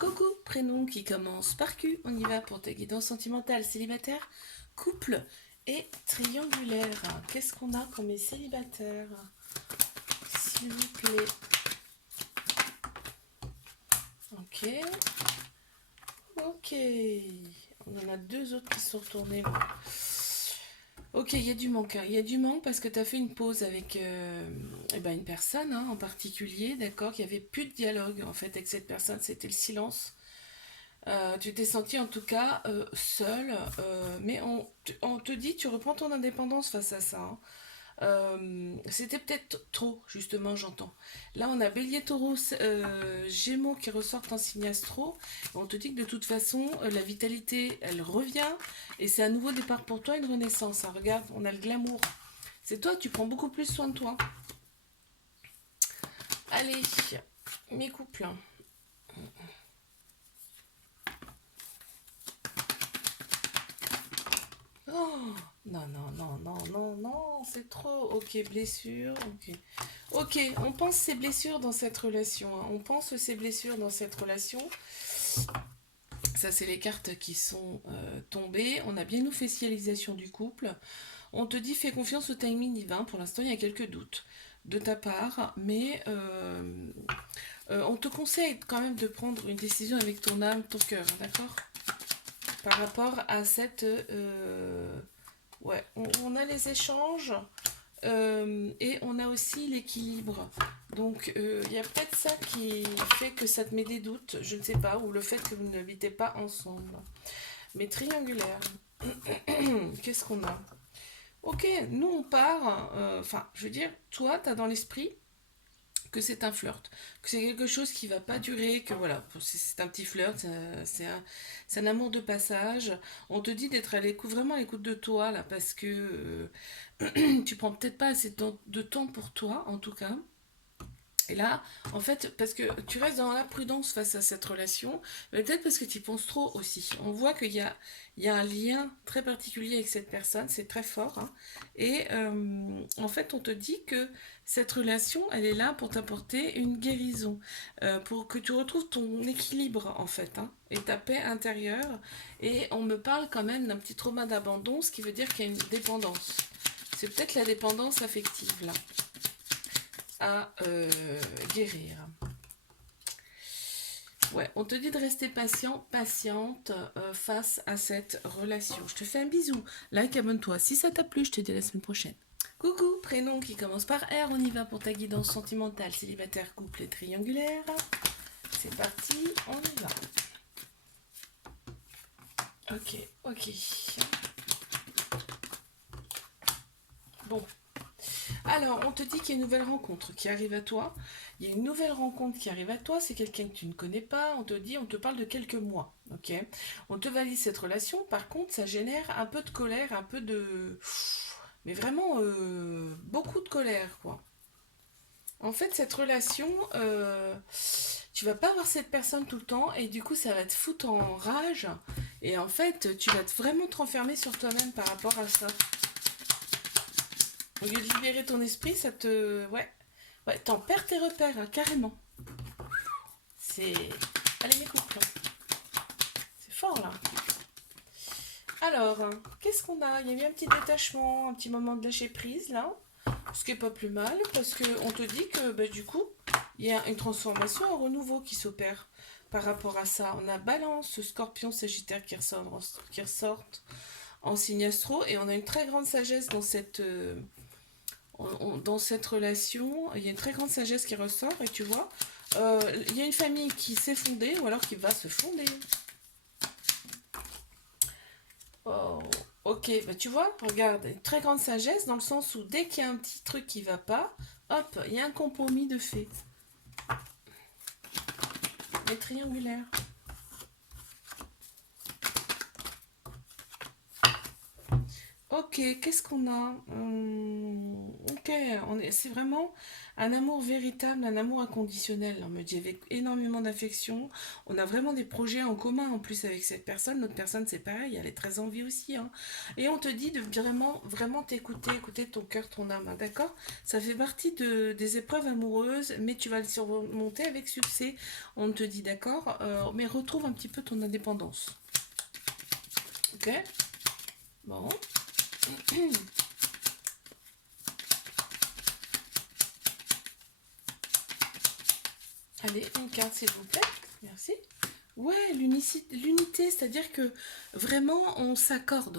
Coucou, prénom qui commence par Q. On y va pour ta guidance sentimentale, célibataire, couple et triangulaire. Qu'est-ce qu'on a comme célibataire? S'il vous plaît. Ok. Ok. On en a deux autres qui sont retournés. Ok, il y a du manque. Il y a du manque parce que tu as fait une pause avec une personne en particulier, d'accord? Il n'y avait plus de dialogue en fait avec cette personne, c'était le silence. Tu t'es senti en tout cas seul, mais on te dit, tu reprends ton indépendance face à ça. C'était peut-être trop, justement, j'entends. Là, on a Bélier, Taureau, Gémeaux qui ressortent en signe astro. On te dit que de toute façon, la vitalité, elle revient et c'est un nouveau départ pour toi, une renaissance. Hein. Regarde, on a le glamour. C'est toi, tu prends beaucoup plus soin de toi. Allez, mes couples. Oh, non, non, non, non, non, non, c'est trop. Ok, blessure, ok. Ok, on pense ces blessures dans cette relation. Hein. On pense ces blessures dans cette relation. Ça, c'est les cartes qui sont tombées. On a bien une officialisation du couple. On te dit, fais confiance au timing divin. Pour l'instant, il y a quelques doutes de ta part, mais on te conseille quand même de prendre une décision avec ton âme, ton cœur, d'accord? Par rapport à cette... ouais, on a les échanges et on a aussi l'équilibre. Donc il y a peut-être ça qui fait que ça te met des doutes, je ne sais pas, ou le fait que vous n'habitez pas ensemble. Mais triangulaire, qu'est-ce qu'on a? Ok, nous on part, enfin je veux dire, toi tu as dans l'esprit que c'est un flirt, que c'est quelque chose qui va pas durer, que voilà, c'est un petit flirt, c'est un amour de passage. On te dit d'être à l'écoute, vraiment à l'écoute de toi là, parce que tu prends peut-être pas assez de temps pour toi, en tout cas. Et là, en fait, parce que tu restes dans la prudence face à cette relation, mais peut-être parce que tu y penses trop aussi. On voit qu'il y a un lien très particulier avec cette personne, c'est très fort. Hein. Et en fait, on te dit que cette relation, elle est là pour t'apporter une guérison, pour que tu retrouves ton équilibre, en fait, hein, et ta paix intérieure. Et on me parle quand même d'un petit trauma d'abandon, ce qui veut dire qu'il y a une dépendance. C'est peut-être la dépendance affective, là à guérir. Ouais, on te dit de rester patient, patiente face à cette relation. Je te fais un bisou. Like, abonne-toi. Si ça t'a plu, je te dis à la semaine prochaine. Coucou, prénom qui commence par R. On y va pour ta guidance sentimentale, célibataire, couple et triangulaire. C'est parti, on y va. Ok, ok. Bon, alors, on te dit qu'il y a une nouvelle rencontre qui arrive à toi. Il y a une nouvelle rencontre qui arrive à toi. C'est quelqu'un que tu ne connais pas. On te dit, on te parle de quelques mois. Ok. On te valide cette relation. Par contre, ça génère un peu de colère, un peu de. Mais vraiment, beaucoup de colère, quoi. En fait, cette relation, tu vas pas voir cette personne tout le temps et du coup, ça va te foutre en rage. Et en fait, tu vas vraiment te renfermer sur toi-même par rapport à ça. Au lieu de libérer ton esprit, ça te. Ouais. Ouais, t'en perds tes repères, hein, carrément. C'est. Allez, mes couples. C'est fort, là. Alors, qu'est-ce qu'on a? Il y a eu un petit détachement, un petit moment de lâcher prise, là. Ce qui est pas plus mal, parce qu'on te dit que, bah, du coup, il y a une transformation, un renouveau qui s'opère par rapport à ça. On a Balance, Scorpion, Sagittaire qui ressortent en signe astro, et on a une très grande sagesse dans cette relation, il y a une très grande sagesse qui ressort, et tu vois, il y a une famille qui s'est fondée, ou alors qui va se fonder. Oh, ok, bah tu vois, regarde, une très grande sagesse, dans le sens où dès qu'il y a un petit truc qui va pas, hop, il y a un compromis de fait. Les triangulaires. Ok, qu'est-ce qu'on a? Ok, Ok, c'est vraiment un amour véritable, un amour inconditionnel, on me dit, avec énormément d'affection. On a vraiment des projets en commun en plus avec cette personne. Notre personne, c'est pareil, elle est très en vie aussi, hein. Et on te dit de vraiment, vraiment t'écouter, écouter ton cœur, ton âme, hein, d'accord? Ça fait partie des épreuves amoureuses, mais tu vas le surmonter avec succès. On te dit, d'accord? Mais retrouve un petit peu ton indépendance. Ok? Bon. Allez, une carte s'il vous plaît. Merci. Ouais, l'unité, c'est-à-dire que vraiment on s'accorde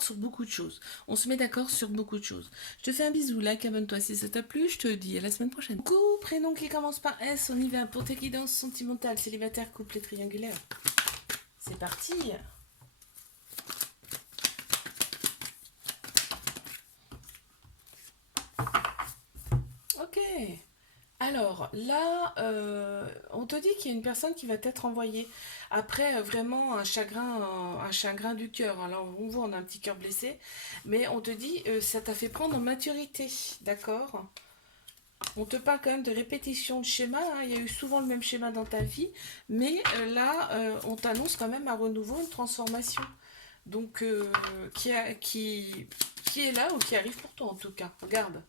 sur beaucoup de choses. On se met d'accord sur beaucoup de choses. Je te fais un bisou, like, abonne-toi si ça t'a plu, je te dis à la semaine prochaine. Coucou, prénom qui commence par S, on y va pour tes guidances sentimentales, célibataire, couple et triangulaire. C'est parti. Ok. Alors là, on te dit qu'il y a une personne qui va t'être envoyée après vraiment un chagrin du cœur. Alors on voit, on a un petit cœur blessé, mais on te dit ça t'a fait prendre en maturité, d'accord? On te parle quand même de répétition de schéma, hein. Il y a eu souvent le même schéma dans ta vie, mais là, on t'annonce quand même un renouveau, une transformation. Donc qui est là ou qui arrive pour toi en tout cas. Regarde.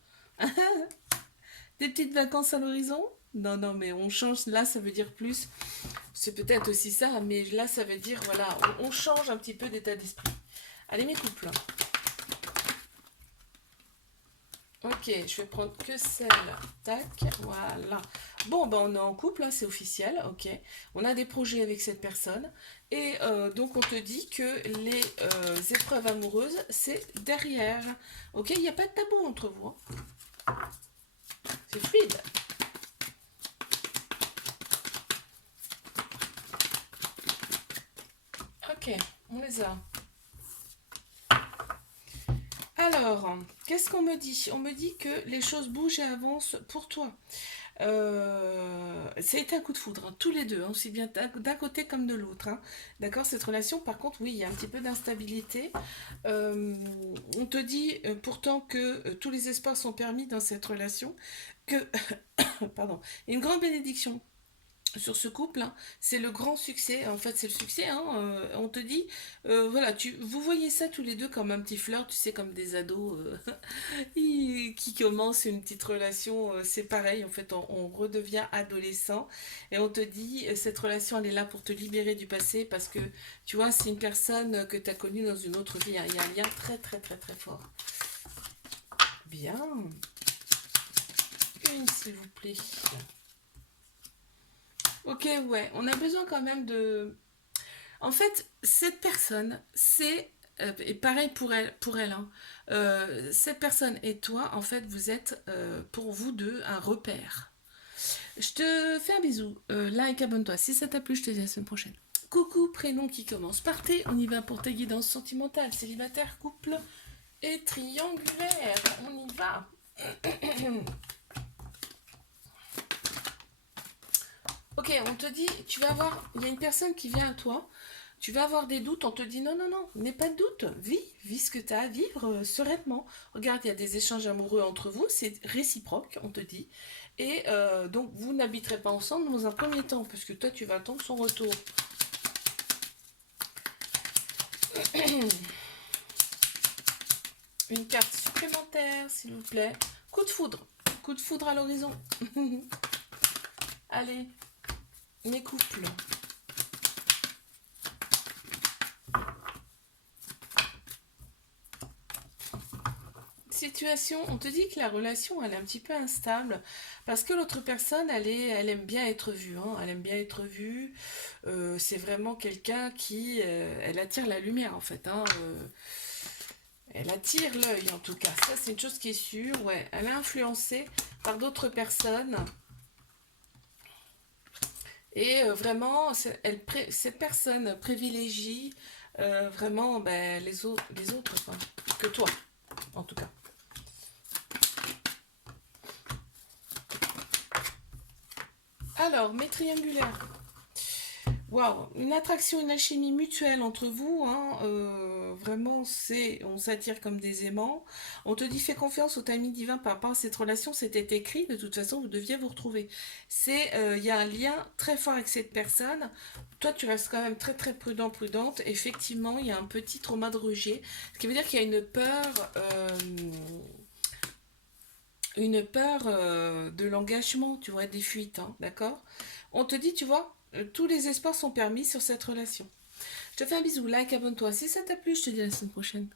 Des petites vacances à l'horizon? Non, non, mais on change. Là, ça veut dire plus. C'est peut-être aussi ça, mais là, ça veut dire, voilà, on change un petit peu d'état d'esprit. Allez, mes couples. Ok, je vais prendre que celle. Tac, voilà. Bon, ben, on est en couple, là, c'est officiel, ok. On a des projets avec cette personne. Et donc, on te dit que les épreuves amoureuses, c'est derrière. Ok, il n'y a pas de tabou entre vous, hein. C'est fluide. Ok, on les a. Alors, qu'est-ce qu'on me dit? On me dit que les choses bougent et avancent pour toi. Ça a été un coup de foudre, hein, tous les deux, hein, aussi bien d'un côté comme de l'autre, hein. D'accord, cette relation, par contre, oui, il y a un petit peu d'instabilité. Euh, on te dit pourtant que tous les espoirs sont permis dans cette relation, que, pardon, une grande bénédiction sur ce couple, hein, c'est le grand succès. En fait, c'est le succès, hein, on te dit, voilà, vous voyez ça tous les deux comme un petit flirt, tu sais, comme des ados qui commencent une petite relation. C'est pareil, en fait, on redevient adolescent et on te dit, cette relation, elle est là pour te libérer du passé parce que, tu vois, c'est une personne que tu as connue dans une autre vie, hein. Il y a un lien très, très, très, très fort. Bien. Une, s'il vous plaît. Ok, ouais, on a besoin quand même de... En fait, cette personne, c'est... et pareil pour elle, hein. Cette personne et toi, en fait, vous êtes, pour vous deux, un repère. Je te fais un bisou. Like, abonne-toi. Si ça t'a plu, je te dis à la semaine prochaine. Coucou, prénom qui commence. Partez, on y va pour ta guidance sentimentale, célibataire, couple et triangulaire. On y va. Ok, on te dit, tu vas avoir, il y a une personne qui vient à toi, tu vas avoir des doutes, on te dit non, non, non, n'aie pas de doute, vis ce que tu as à vivre sereinement. Regarde, il y a des échanges amoureux entre vous, c'est réciproque, on te dit. Et donc, vous n'habiterez pas ensemble dans un premier temps, parce que toi, tu vas attendre son retour. Une carte supplémentaire, s'il vous plaît. Coup de foudre à l'horizon. Allez, mes couples. Situation, on te dit que la relation elle est un petit peu instable parce que l'autre personne elle aime bien être vue, hein, elle aime bien être vue. C'est vraiment quelqu'un qui elle attire la lumière en fait, hein, elle attire l'œil en tout cas, ça c'est une chose qui est sûre. Ouais, elle est influencée par d'autres personnes et vraiment cette personne privilégie vraiment ben, les autres quoi, que toi en tout cas. Alors, mes triangulaires. Waouh, une attraction, une alchimie mutuelle entre vous, hein, vraiment, on s'attire comme des aimants. On te dit fais confiance au timing divin par rapport à cette relation, c'était écrit, de toute façon, vous deviez vous retrouver. Il y a un lien très fort avec cette personne. Toi, tu restes quand même très très prudent, prudente. Effectivement, il y a un petit trauma de rejet, ce qui veut dire qu'il y a une peur de l'engagement, tu vois, des fuites, hein, d'accord? On te dit, tu vois, tous les espoirs sont permis sur cette relation. Je te fais un bisou, like, abonne-toi. Si ça t'a plu, je te dis à la semaine prochaine.